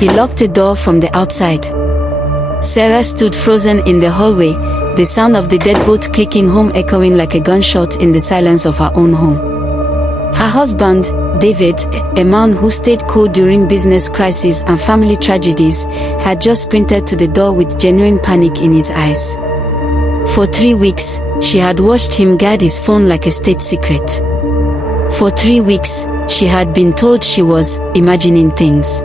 He locked the door from the outside. Sarah stood frozen in the hallway, the sound of the deadbolt clicking home echoing like a gunshot in the silence of her own home. Her husband, David, a man who stayed cool during business crises and family tragedies, had just sprinted to the door with genuine panic in his eyes. For 3 weeks, she had watched him guard his phone like a state secret. For 3 weeks, she had been told she was imagining things.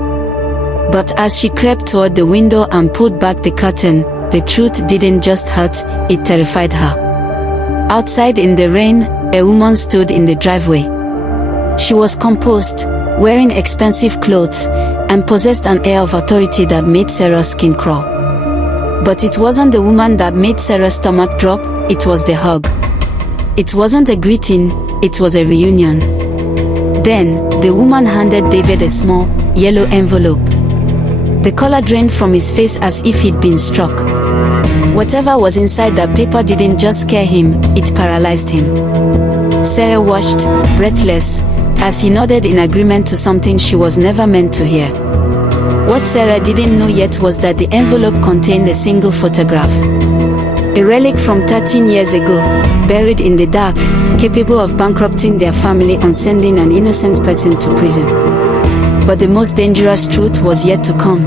But as she crept toward the window and pulled back the curtain, the truth didn't just hurt, it terrified her. Outside in the rain, a woman stood in the driveway. She was composed, wearing expensive clothes, and possessed an air of authority that made Sarah's skin crawl. But it wasn't the woman that made Sarah's stomach drop, it was the hug. It wasn't a greeting, it was a reunion. Then, the woman handed David a small, yellow envelope. The color drained from his face as if he'd been struck. Whatever was inside that paper didn't just scare him, it paralyzed him. Sarah watched, breathless, as he nodded in agreement to something she was never meant to hear. What Sarah didn't know yet was that the envelope contained a single photograph. A relic from 13 years ago, buried in the dark, capable of bankrupting their family and sending an innocent person to prison. But the most dangerous truth was yet to come.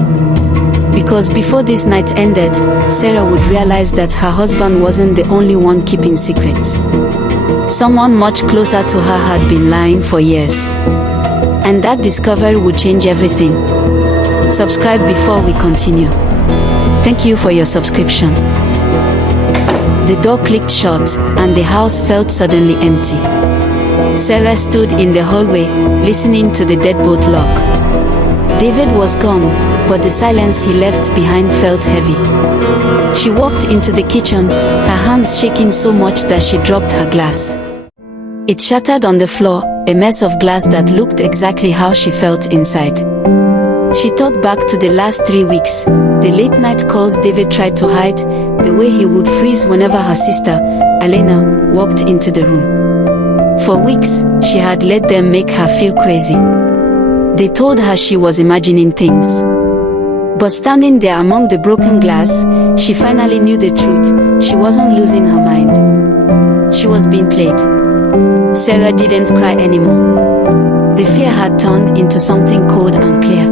Because before this night ended, Sarah would realize that her husband wasn't the only one keeping secrets. Someone much closer to her had been lying for years. And that discovery would change everything. Subscribe before we continue. Thank you for your subscription. The door clicked shut, and the house felt suddenly empty. Sarah stood in the hallway, listening to the deadbolt lock. David was gone, but the silence he left behind felt heavy. She walked into the kitchen, her hands shaking so much that she dropped her glass. It shattered on the floor, a mess of glass that looked exactly how she felt inside. She thought back to the last 3 weeks, the late-night calls David tried to hide, the way he would freeze whenever her sister, Elena, walked into the room. For weeks, she had let them make her feel crazy. They told her she was imagining things. But standing there among the broken glass, she finally knew the truth. She wasn't losing her mind. She was being played. Sarah didn't cry anymore. The fear had turned into something cold and clear.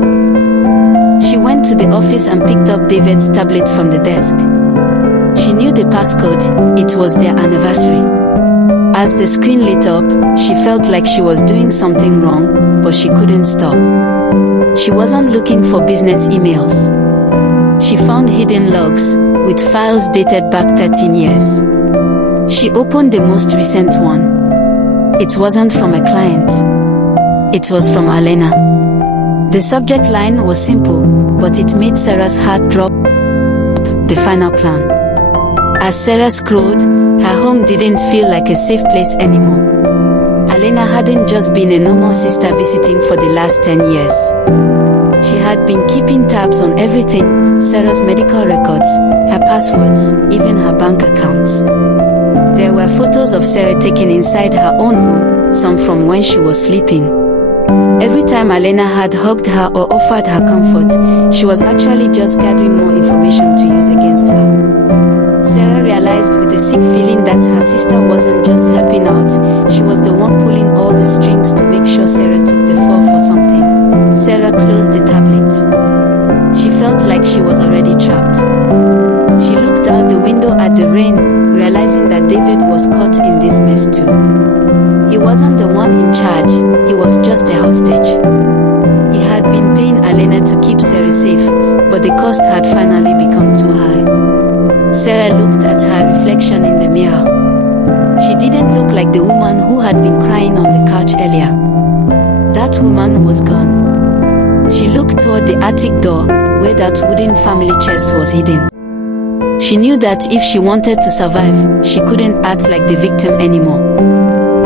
She went to the office and picked up David's tablet from the desk. She knew the passcode, it was their anniversary. As the screen lit up, she felt like she was doing something wrong, but she couldn't stop. She wasn't looking for business emails. She found hidden logs, with files dated back 13 years. She opened the most recent one. It wasn't from a client. It was from Elena. The subject line was simple, but it made Sarah's heart drop. The final plan. As Sarah scrolled, her home didn't feel like a safe place anymore. Elena hadn't just been a normal sister visiting for the last 10 years. She had been keeping tabs on everything, Sarah's medical records, her passwords, even her bank accounts. There were photos of Sarah taken inside her own home, some from when she was sleeping. Every time Elena had hugged her or offered her comfort, she was actually just gathering more information to use against her. Sarah realized with a sick feeling that her sister wasn't just helping out, she was the one pulling all the strings to make sure Sarah took the fall for something. Sarah closed the tablet. She felt like she was already trapped. She looked out the window at the rain, realizing that David was caught in this mess too. He wasn't the one in charge, he was just a hostage. He had been paying Elena to keep Sarah safe, but the cost had finally become too high. Sarah looked at her reflection in the mirror. She didn't look like the woman who had been crying on the couch earlier. That woman was gone. She looked toward the attic door, where that wooden family chest was hidden. She knew that if she wanted to survive, she couldn't act like the victim anymore.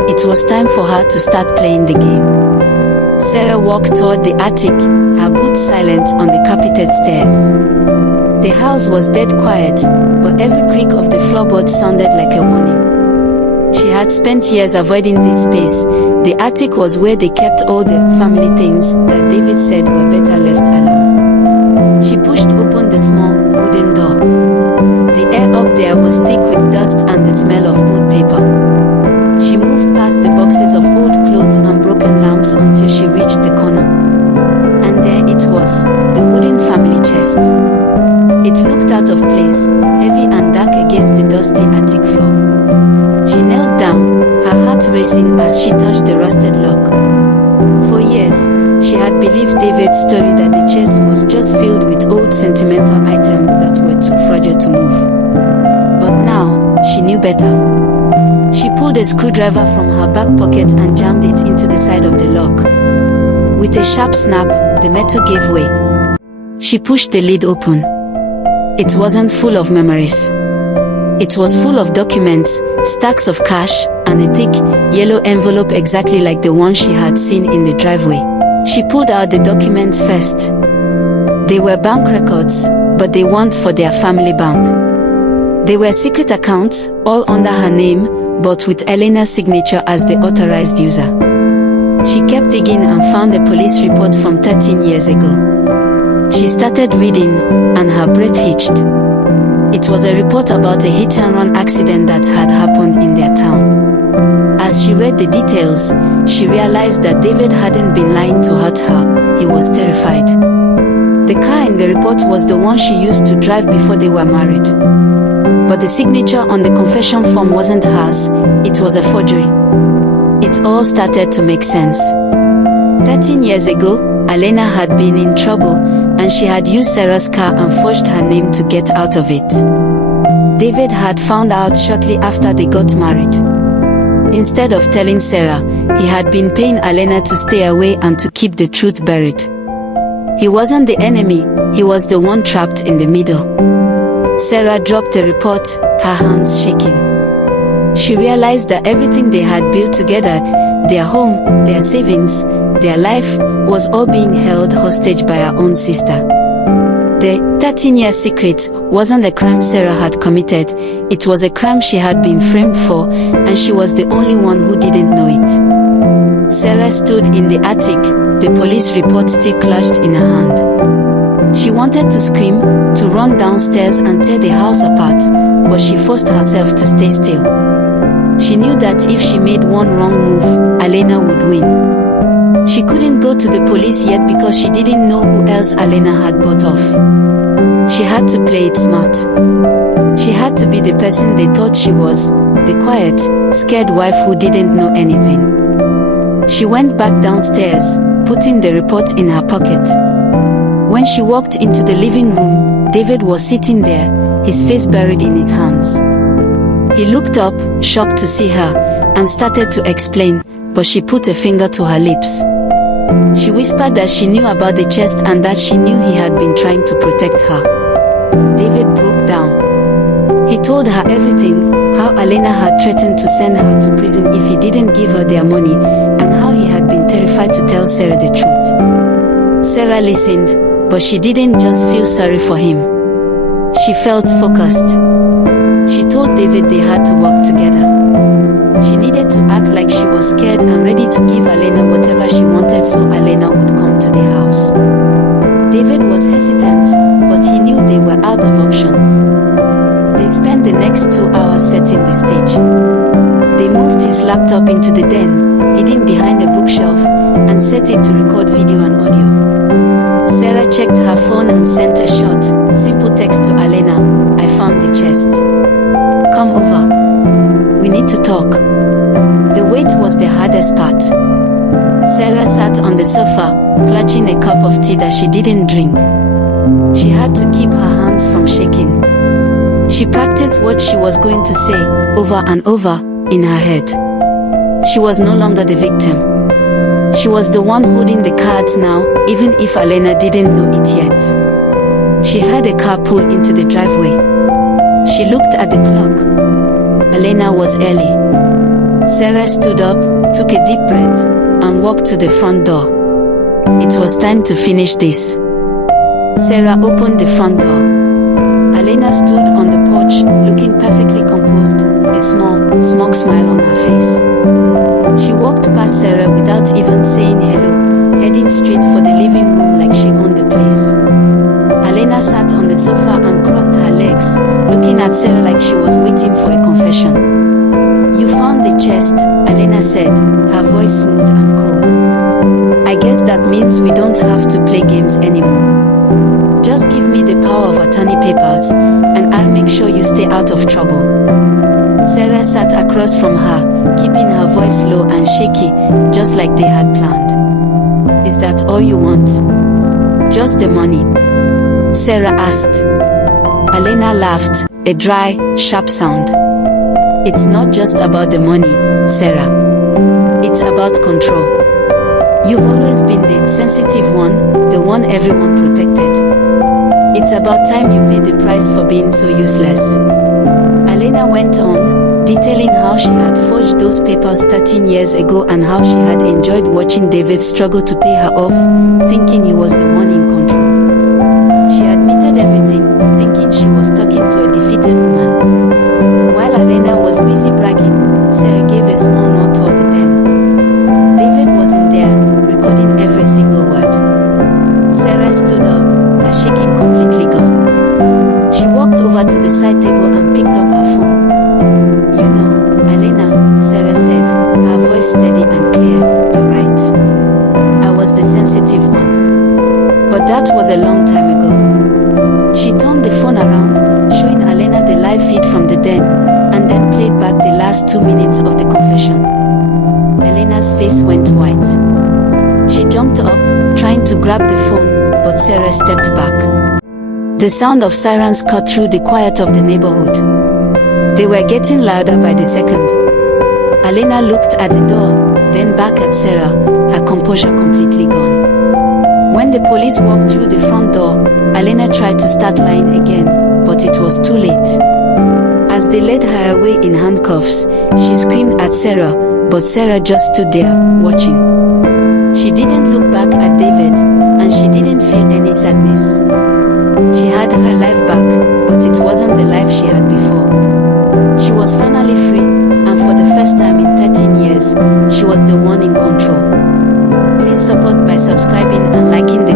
It was time for her to start playing the game. Sarah walked toward the attic, her boots silent on the carpeted stairs. The house was dead quiet, but every creak of the floorboards sounded like a warning. She had spent years avoiding this space. The attic was where they kept all the family things that David said were better left alone. the smell of old paper. She moved past the boxes of old clothes and broken lamps until she reached the corner. And there it was, the wooden family chest. It looked out of place, heavy and dark against the dusty attic floor. She knelt down, her heart racing as she touched the rusted lock. For years, she had believed David's story that the chest was just filled with old sentimental items that were too fragile to move. But now, she knew better. She pulled a screwdriver from her back pocket and jammed it into the side of the lock. With a sharp snap, the metal gave way. She pushed the lid open. It wasn't full of memories. It was full of documents, stacks of cash, and a thick, yellow envelope exactly like the one she had seen in the driveway. She pulled out the documents first. They were bank records, but they weren't for their family bank. They were secret accounts, all under her name, but with Elena's signature as the authorized user. She kept digging and found a police report from 13 years ago. She started reading, and her breath hitched. It was a report about a hit-and-run accident that had happened in their town. As she read the details, she realized that David hadn't been lying to hurt her. He was terrified. The car in the report was the one she used to drive before they were married. But the signature on the confession form wasn't hers, it was a forgery. It all started to make sense. 13 years ago, Elena had been in trouble, and she had used Sarah's car and forged her name to get out of it. David had found out shortly after they got married. Instead of telling Sarah, he had been paying Elena to stay away and to keep the truth buried. He wasn't the enemy, he was the one trapped in the middle. Sarah dropped the report, her hands shaking. She realized that everything they had built together, their home, their savings, their life, was all being held hostage by her own sister. The 13-year secret wasn't a crime Sarah had committed, it was a crime she had been framed for, and she was the only one who didn't know it. Sarah stood in the attic, the police report still clutched in her hand. She wanted to scream, to run downstairs and tear the house apart, but she forced herself to stay still. She knew that if she made one wrong move, Elena would win. She couldn't go to the police yet because she didn't know who else Elena had bought off. She had to play it smart. She had to be the person they thought she was, the quiet, scared wife who didn't know anything. She went back downstairs, putting the report in her pocket. When she walked into the living room, David was sitting there, his face buried in his hands. He looked up, shocked to see her, and started to explain, but she put a finger to her lips. She whispered that she knew about the chest and that she knew he had been trying to protect her. David broke down. He told her everything, how Elena had threatened to send her to prison if he didn't give her their money, and how he had been terrified to tell Sarah the truth. Sarah listened, but she didn't just feel sorry for him. She felt focused. She told David they had to work together. She needed to act like she was scared and ready to give Elena whatever she wanted so Elena would come to the house. David was hesitant, but he knew they were out of options. They spent the next 2 hours setting the stage. They moved his laptop into the den, hidden behind a bookshelf, and set it to record video and audio. Sarah checked her phone and sent a short, simple text to Elena, "I found the chest. Come over. We need to talk." The wait was the hardest part. Sarah sat on the sofa, clutching a cup of tea that she didn't drink. She had to keep her hands from shaking. She practiced what she was going to say, over and over, in her head. She was no longer the victim. She was the one holding the cards now, even if Elena didn't know it yet. She heard a car pull into the driveway. She looked at the clock. Elena was early. Sarah stood up, took a deep breath, and walked to the front door. It was time to finish this. Sarah opened the front door. Elena stood on the porch, looking perfectly composed, a small, smug smile on her face. She walked past Sarah without even saying hello, heading straight for the living room like she owned the place. Elena sat on the sofa and crossed her legs, looking at Sarah like she was waiting for a confession. "You found the chest," Elena said, her voice smooth and cold. "I guess that means we don't have to play games anymore. Just give me the power of attorney papers, and I'll make sure you stay out of trouble." Sarah sat across from her, keeping her voice low and shaky, just like they had planned. "Is that all you want? Just the money?" Sarah asked. Elena laughed, a dry, sharp sound. "It's not just about the money, Sarah. It's about control. You've always been the sensitive one, the one everyone protected. It's about time you pay the price for being so useless." Elena went on, detailing how she had forged those papers 13 years ago and how she had enjoyed watching David struggle to pay her off, thinking he was the one in control. She admitted everything, thinking she was talking to a defeated woman. While Elena was busy bragging, Sarah gave a small nod toward the den. David was in there, recording every single word. Sarah stood up, her shaking completely gone. She walked over to the side table and picked up her phone. "You know, Elena," Sarah said, her voice steady and clear, "you're right. I was the sensitive one. But that was a long time ago." She turned the phone around, showing Elena the live feed from the den, and then played back the last 2 minutes of the confession. Elena's face went white. She jumped up, trying to grab the phone, but Sarah stepped back. The sound of sirens cut through the quiet of the neighborhood. They were getting louder by the second. Elena looked at the door, then back at Sarah, her composure completely gone. When the police walked through the front door, Elena tried to start lying again, but it was too late. As they led her away in handcuffs, she screamed at Sarah, but Sarah just stood there, watching. She didn't look back at David, and she didn't feel any sadness. She had her life back, but it wasn't the life she had before. She was finally free, and for the first time in 13 years, she was the one in control. Please support by subscribing and liking the